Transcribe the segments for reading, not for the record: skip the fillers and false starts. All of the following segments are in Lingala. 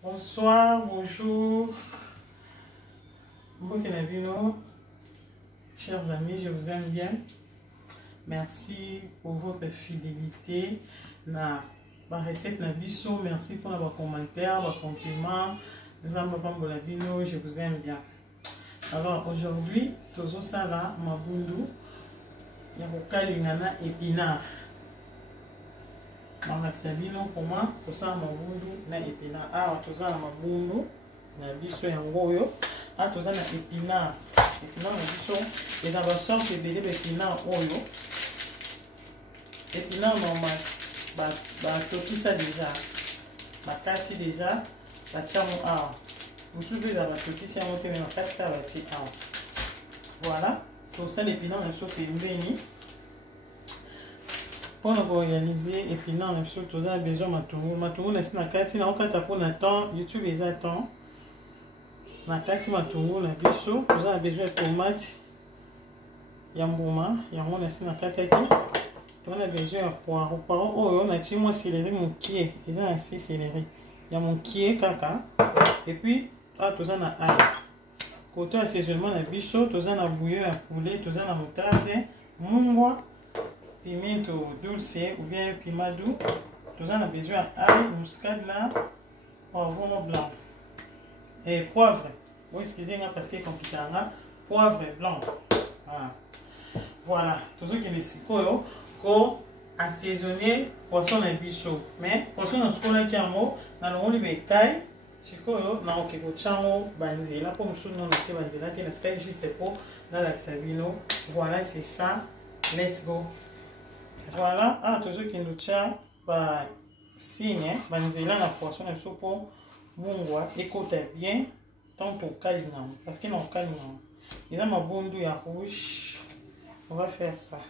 Bonsoir, bonjour. Bonjour, chers amis, je vous aime bien. Merci pour votre fidélité. La recette na biso, merci pour vos commentaires, vos compliments. Je vous aime bien. Alors aujourd'hui, tozo sala mabundu ya kokalingana épinard. Mangakisabino comment tosala mabundu na épinard. Ah, tozala mabundu na biso yango oyo. Ah, tozala na épinard. Épinard na biso et dans la sorte ebele épinard oyo. Épinard normal ba tokisa déjà. Ba kasi déjà ba chamo ah. Nous les avons tokisi yango te mais ba kasi ka ba ti ah. Voilà, tout ça l'épinard na biso pembeni. Pour nous réaliser épinard na biso tozala besoin matungulu. Matungulu na sina kati na okata pour na temps YouTube les attend. Na kati matungulu na biso tozala besoin de tomate ya mbuma yango na sina kati aki. On a besoin de poireau. Oh, on a tiré mon céleri, mon pied. Ils ont assez céleri. Il y a mon pied, caca. Et puis, ah, tout ça, on a ail. Côté assaisonnement, on a bichot, tout ça, on a bouillon, à poulet, tout ça, on a moutarde, mungwa, pimento dulce ou bien piment doux. Tout ça, on a besoin d'ail, muscade là, poivron blanc. Et poivre. Oui, excusez-moi parce que c'est compliqué. Poivre blanc. Voilà. Voilà. Tout ça qui est ici. Pour assaisonner poisson na biso mais poisson na skola kiamo na longoli be kai sikoyo na okeko chango banzela pour musu non na banzela te na sky juste pour dans la sabino. Voilà, c'est ça, let's go. Voilà, ah toujours qui nous tient ba signe banzela na poisson na biso pour bungwa écoute bien tant au calina parce que non calina il y a ma bondu ya rouge. On va faire ça.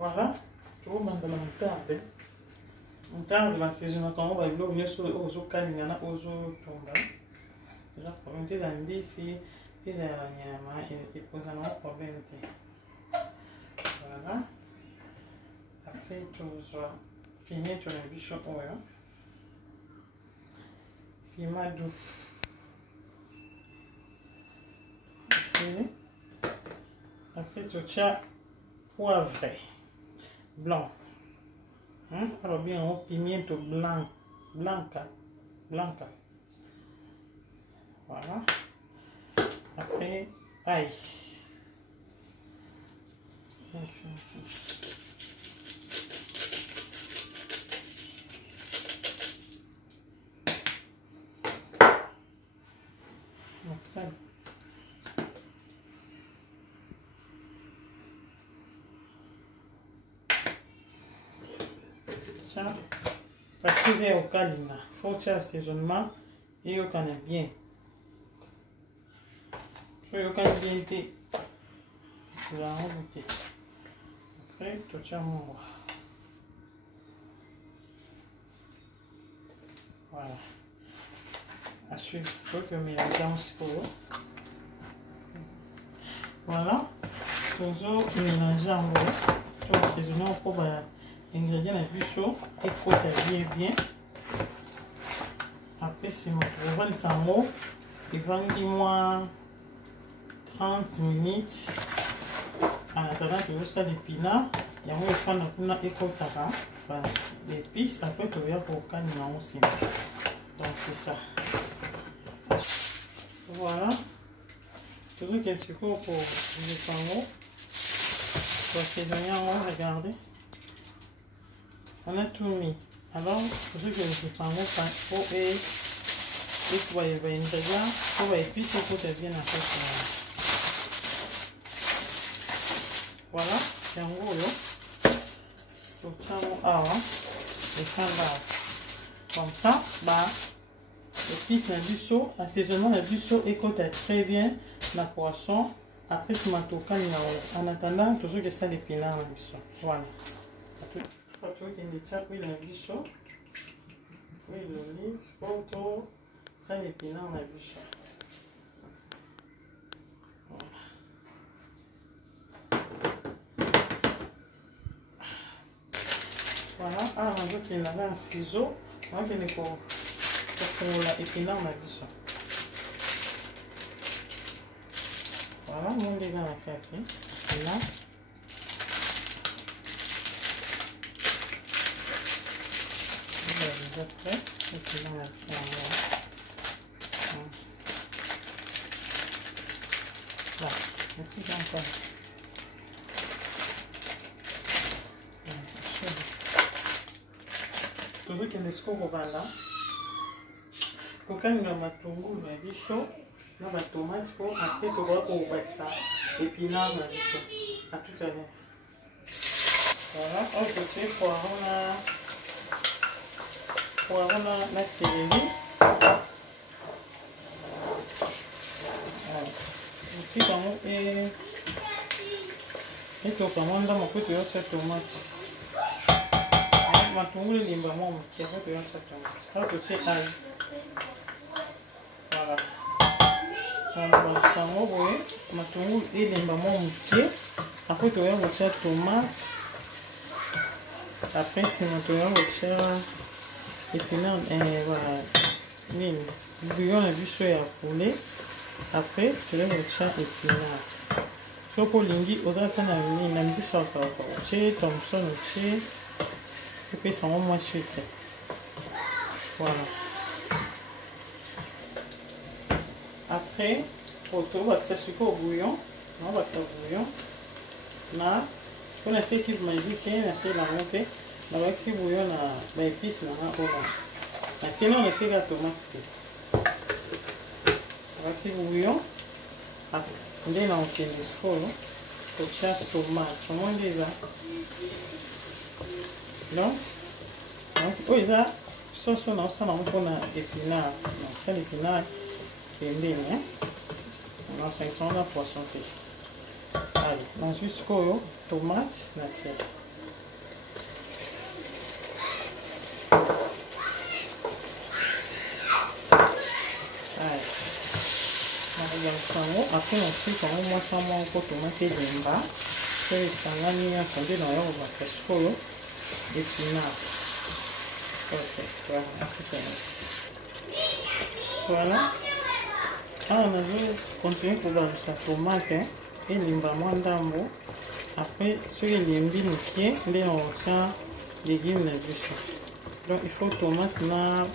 Voilà, tu vois maintenant la moutarde. Moutarde, la saison quand on va venir sur aux calingana, aux tomba. Déjà, pour monter dans le ici, et dans la nyama, et poser un problème. Voilà. Après, tu vas finir sur le bichon oil. Piment doux. Ici. Après, tu tiens poivre blanc. Alors bien un pimiento blanc, blanca. Voilà. Après ail. Parce que c'est au calina, il faut faire assaisonnement et on connaît bien. Il faut bien été. Après, tu tiens mon roi. Voilà. Ensuite, il faut que je mélange un peu. Voilà. Toujours mélanger en gros. Tu vas assaisonner pour ingrédients à bichot et côté bien. Après, c'est mon revendre ça mot. Et vendez-moi 30 minutes. En attendant que vous ça l'épinard. Il y a un fan de côté l'épice. Après, tu vas pour le canard aussi. Donc, c'est ça. Voilà. Toujours qu'il y a ce pour les panneaux. Pour assaisonner, on va regarder. On a tout mis. Alors, je vais vous prendre pour et pour les ingrédients, pour les épices, pour que bien en fait. Voilà, c'est un gros lot. Pour ça, les cambars. Comme ça, bah, l'épice, la busso, l'assaisonnement, la busso écoute très bien la poisson. Après, tu m'as toqué en attendant, toujours que ça l'épinard la busso. Voilà. Pour qu'il ne tient plus la bichon, oui, l'olive, pour ça l'épinard la bichon. Voilà, ah, on veut qu'il avait un ciseau okende kofungola épinard na biso. Voilà, monde eza na kati épinard. Déjà prêt, épinard na biso yango. Là, merci encore. Tozokende sikoyo kobanda kokalinga matungulu na biso na batomate mpo apres tokoka kobakisa épinard na biso. À tout à l'heure. Voilà, oyo totie poiron na céleri. Otika yango etoka mwa ndambo mpo toyosa tomate. Matungulu elimba mwa moke po toyosa tomate. Awa totie ail. Voilà. Tobakisa yango boye matungulu elimba mwa moke apres toya kotia tomate. Après nsima toya kotia épinard voilà nini bouillon na biso ya poulet. Après toya kotia épinard. Soki olingi oza te na nini na mbiso akauka otie thomson otie epesa yango mwa sucre. Voilà. Après tobakisa sikoyo bouillon nabakisa bouillon na mpona se cube magique nasala yango mpe nabakisi bouillon na baépice nanga oyo natie nao natie kaka tomate te nabakisi bouillon nde na okende sikoyo kotia tomate omonde eza non oyo eza soso naosala yango mpona épinard naosala épinard pembeni nasangisa ngo na poisson te. Allez, nazwi sikoyo tomate natie nakogalisa yango apres nasika yango mwasa moko tomate elemba so esangani nyonso nde naoya kobakisa sikoyo épinard. Voilà. Awa nazokontinue kobalisa tomate elimba mwa ndambo apres soki elembi moke nde nakotia légume na biso. Donc il faut tomate na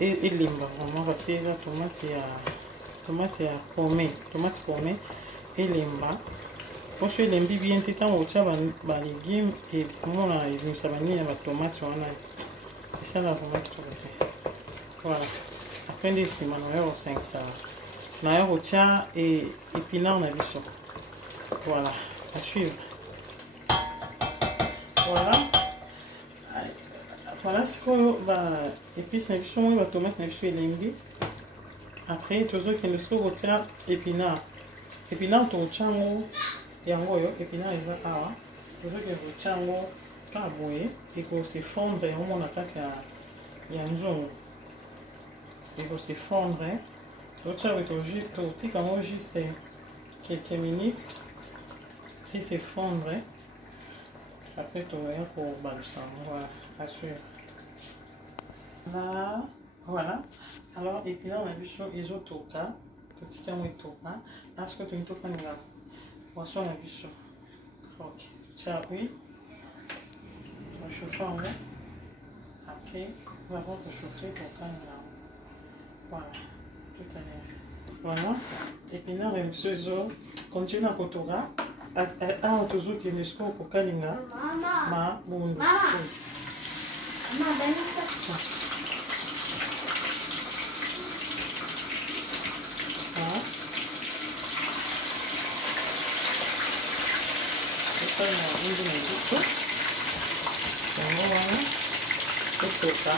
elimba vraiment parce que eza tomate ya pomme, tomate pomme elimba po so elembi bien te ntango kotia balégume ekomona ebimisa banini ya batomate wana esala vraiment kitoko te. Voilà. Après nde nsima naoya kosangisa naoya kotia épinard na biso. Voilà, à suivre. Voilà. Voilà, sikoyo baépice na biso moi batomate na biso elengi. Après tozokende sikoyo kotia épinard. Épinard tokotia yango oyo épinard eza awa tozokende kotia yango kaka boye ekosefondre yango na kati ya nzungu ekosefondre. Totika yango juste quelques minutes puis s'effondre. Après toya kobalisa yango. Voilà, assure. Là, voilà. Alors épinard na biso ezotoka totika yango etoka asiko totoka ninga poisson na biso. Ok, tia huile tochauffe yango. Après nous avons chauffé tokanga. Voilà, tout à l'heure. Voilà, épinard na biso ezo continue na kotoka. Awa tozokende sikoyo kokalinga mabundu. Tokali na mabundu na biso yango wana kotoka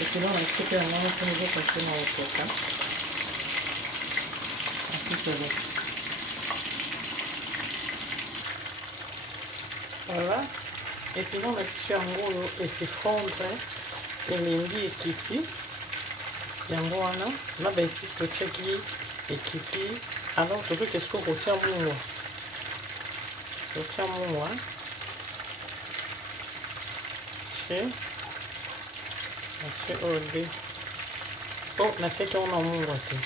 ekilo na esika yango mpona ezokontinue na kotoka asitele. Voilà, épinard na biso yango oyo esefondre elengi ekiti yango wana na baépice totiaki ekiti. Alors tozoke sikoyo kotia mungwa natie oyo nde po natiaki yango na mungwa te.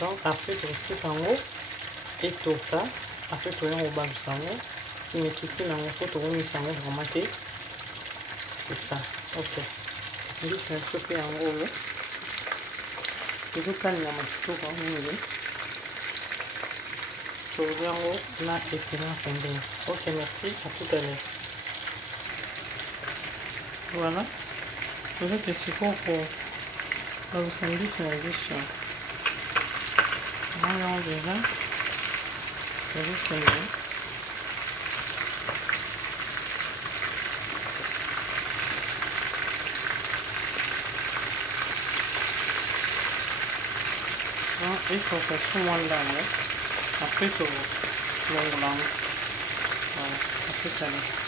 Donc après tokotika yango etoka, après toya kobalusa yango nsima ekiti nango po tokomisa yango vraiment te. C'est ça. Ok, mbisi na biso mpe yango oyo ezokalingama kitoko mingi. Yango na epina pembeni. Ok, merci, à tout à l'heure. Voilà, peut-être sikoyo kobalusa mbisi na biso yango deja ezokende. Etoka so mwa ndambo après to longolango. Voilà, à tout à l'heure.